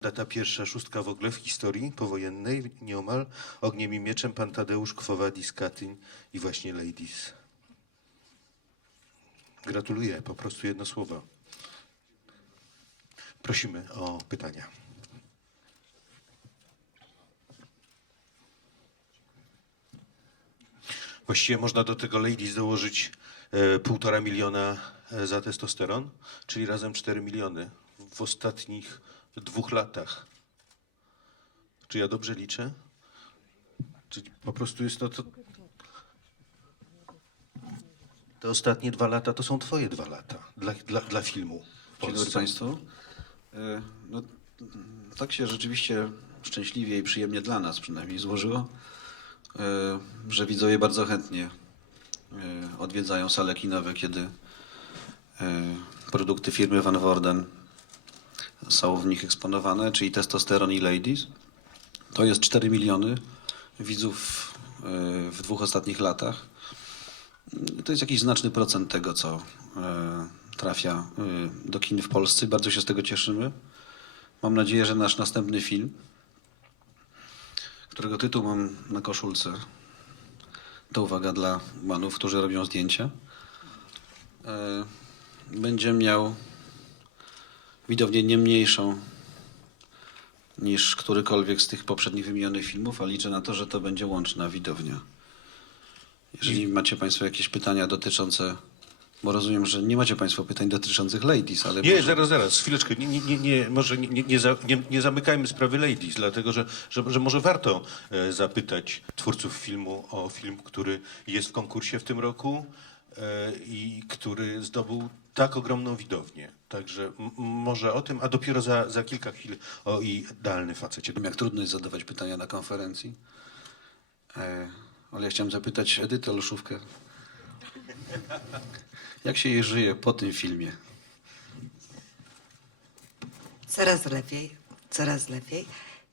Data pierwsza szóstka w ogóle w historii powojennej, nieomal. Ogniem i mieczem pan Tadeusz Kwowadis, Katyń i właśnie Ladies. Gratuluję, po prostu jedno słowo. Prosimy o pytania. Właściwie można do tego Ladies dołożyć e, półtora miliona e, za testosteron, czyli razem 4 miliony w ostatnich dwóch latach. Czy ja dobrze liczę? Czyli po prostu jest no to. Te ostatnie dwa lata to są twoje dwa lata dla, dla, dla filmu. w Dzień dobry. Państwu. E, No, tak się rzeczywiście szczęśliwie i przyjemnie dla nas przynajmniej złożyło, e, że widzowie bardzo chętnie e, odwiedzają sale kinowe, kiedy produkty firmy Van Worden są w nich eksponowane, czyli Testosteron i Ladies. To jest 4 miliony widzów e, w dwóch ostatnich latach. To jest jakiś znaczny procent tego, co e, trafia e, do kin w Polsce. Bardzo się z tego cieszymy. Mam nadzieję, że nasz następny film, którego tytuł mam na koszulce, to uwaga dla manów, którzy robią zdjęcia, będzie miał widownię nie mniejszą niż którykolwiek z tych poprzednich wymienionych filmów, a liczę na to, że to będzie łączna widownia. Jeżeli macie Państwo jakieś pytania dotyczące, bo rozumiem, że nie macie Państwo pytań dotyczących ladies, ale Nie, może- zaraz, zaraz, chwileczkę. Nie, nie, nie, nie, może nie, nie, za, nie, nie zamykajmy sprawy Ladies, dlatego że, że, że może warto e, zapytać twórców filmu o film, który jest w konkursie w tym roku e, i który zdobył tak ogromną widownię. Także może o tym, a dopiero za, za kilka chwil o idealny facecie. Wiem, jak trudno jest zadawać pytania na konferencji. E, ale ja chciałem zapytać Edytę Luszówkę. Jak się jej żyje po tym filmie? Coraz lepiej, coraz lepiej.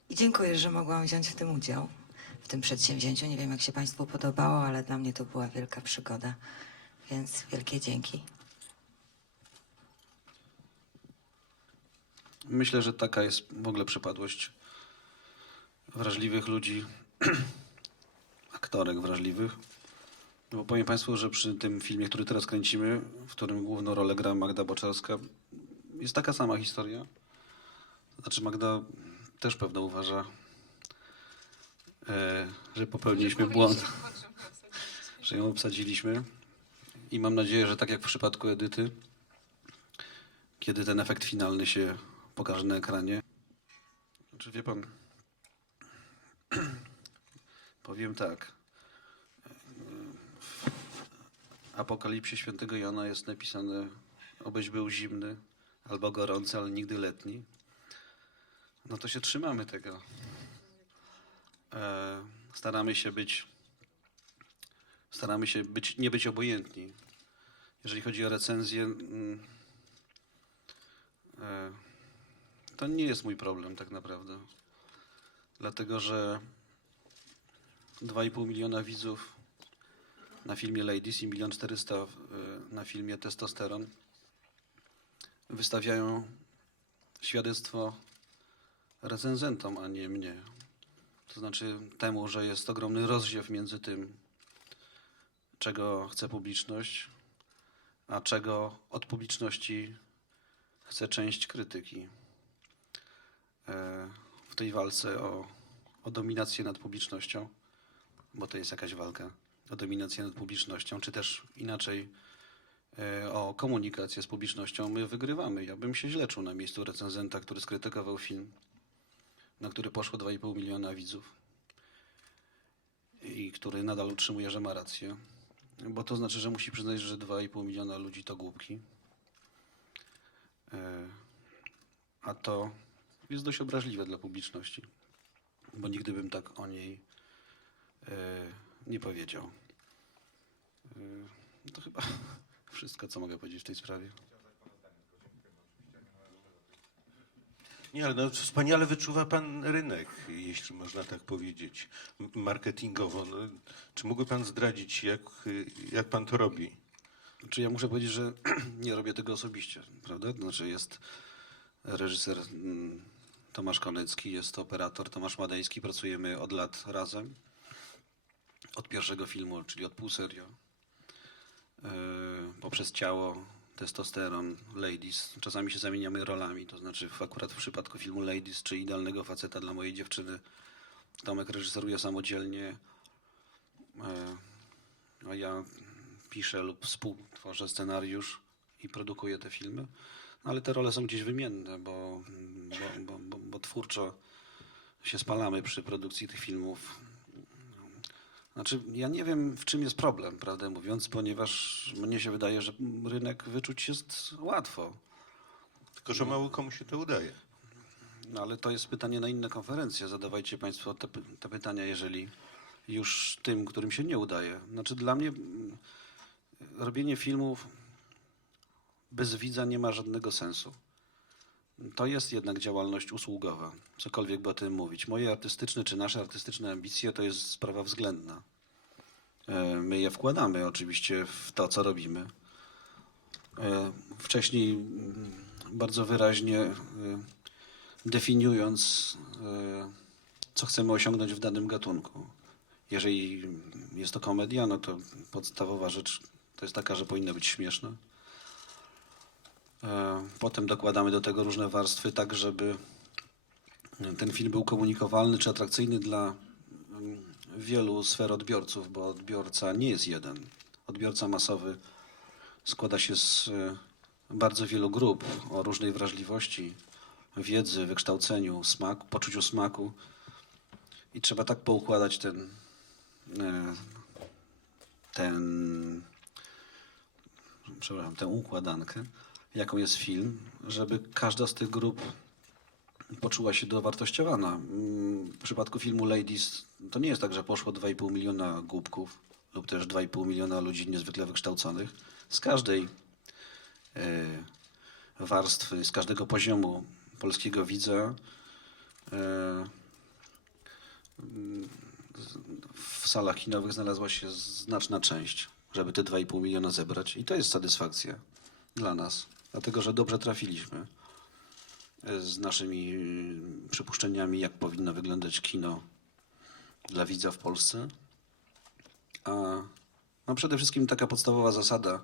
I dziękuję, że mogłam wziąć w tym udział, w tym przedsięwzięciu. Nie wiem, jak się Państwu podobało, ale dla mnie to była wielka przygoda, więc wielkie dzięki. Myślę, że taka jest w ogóle przypadłość wrażliwych ludzi, aktorek wrażliwych. No Bo powiem Państwu, że przy tym filmie, który teraz kręcimy, w którym główną rolę gra Magda Boczarska, jest taka sama historia. Znaczy Magda też pewno uważa, e, że popełniliśmy błąd, że ją obsadziliśmy. I mam nadzieję, że tak jak w przypadku Edyty, kiedy ten efekt finalny się pokaże na ekranie. Czy wie pan, powiem tak. W Apokalipsie świętego Jana jest napisane, obyś był zimny albo gorący, ale nigdy letni. No to się trzymamy tego. E, staramy się być, staramy się być, nie być obojętni. Jeżeli chodzi o recenzję, mm, E, To nie jest mój problem tak naprawdę. Dlatego, że 2,5 miliona widzów na filmie Ladies i 1 400 000 na filmie Testosteron wystawiają świadectwo recenzentom, a nie mnie. To znaczy temu, że jest ogromny rozdziew między tym, czego chce publiczność, a czego od publiczności chce część krytyki w tej walce o, o dominację nad publicznością, bo to jest jakaś walka o dominację nad publicznością, czy też inaczej e, o komunikację z publicznością, my wygrywamy. Ja bym się źle czuł na miejscu recenzenta, który skrytykował film, na który poszło 2,5 miliona widzów i który nadal utrzymuje, że ma rację, bo to znaczy, że musi przyznać, że 2,5 miliona ludzi to głupki. E, A to jest dość obraźliwe dla publiczności, bo nigdy bym tak o niej e, nie powiedział. E, To chyba wszystko, co mogę powiedzieć w tej sprawie. Nie, ale no, wspaniale wyczuwa pan rynek, jeśli można tak powiedzieć, marketingowo. No, czy mógłby pan zdradzić, jak, jak pan to robi? Czy ja muszę powiedzieć, że nie robię tego osobiście, prawda? Znaczy jest reżyser mm, Tomasz Konecki jest operator, Tomasz Madejski, pracujemy od lat razem. Od pierwszego filmu, czyli od półserio. Yy, poprzez ciało, testosteron, ladies. Czasami się zamieniamy rolami, to znaczy akurat w przypadku filmu Ladies, czy idealnego faceta dla mojej dziewczyny, Tomek reżyseruje samodzielnie, yy, a ja piszę lub współtworzę scenariusz i produkuję te filmy. No, ale te role są gdzieś wymienne, bo, bo twórczo się spalamy przy produkcji tych filmów. Znaczy, ja nie wiem, w czym jest problem, prawdę mówiąc, ponieważ mnie się wydaje, że rynek wyczuć jest łatwo. Tylko, że mało komu się to udaje. No ale to jest pytanie na inne konferencje. Zadawajcie Państwo te, te pytania, jeżeli już tym, którym się nie udaje. Znaczy, dla mnie mm, robienie filmów bez widza nie ma żadnego sensu. To jest jednak działalność usługowa, cokolwiek by o tym mówić. Moje artystyczne czy nasze artystyczne ambicje to jest sprawa względna. E, My je wkładamy oczywiście w to, co robimy. E, Wcześniej mm, bardzo wyraźnie e, definiując, co chcemy osiągnąć w danym gatunku. Jeżeli jest to komedia, no to podstawowa rzecz to jest taka, że powinna być śmieszna. E, Potem dokładamy do tego różne warstwy, tak żeby ten film był komunikowalny czy atrakcyjny dla mm, wielu sfer odbiorców, bo odbiorca nie jest jeden. Odbiorca masowy składa się z e, bardzo wielu grup o różnej wrażliwości, wiedzy, wykształceniu, smaku, poczuciu smaku. I trzeba tak poukładać ten, e, ten przepraszam, tę układankę, jaką jest film, żeby każda z tych grup poczuła się dowartościowana. Mm, W przypadku filmu Ladies to nie jest tak, że poszło 2,5 miliona głupków lub też 2,5 miliona ludzi niezwykle wykształconych. Z każdej e, warstwy, z każdego poziomu polskiego widza e, w salach kinowych znalazła się znaczna część, żeby te 2,5 miliona zebrać. I to jest satysfakcja dla nas, dlatego że dobrze trafiliśmy e, z naszymi y, przypuszczeniami, jak powinno wyglądać kino dla widza w Polsce. A no przede wszystkim taka podstawowa zasada,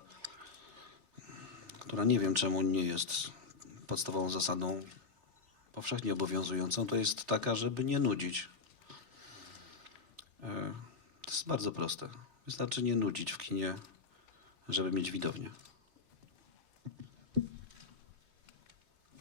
która nie wiem czemu nie jest podstawową zasadą powszechnie obowiązującą, to jest taka, żeby nie nudzić. E, To jest bardzo proste. Wystarczy nie nudzić w kinie, żeby mieć widownię.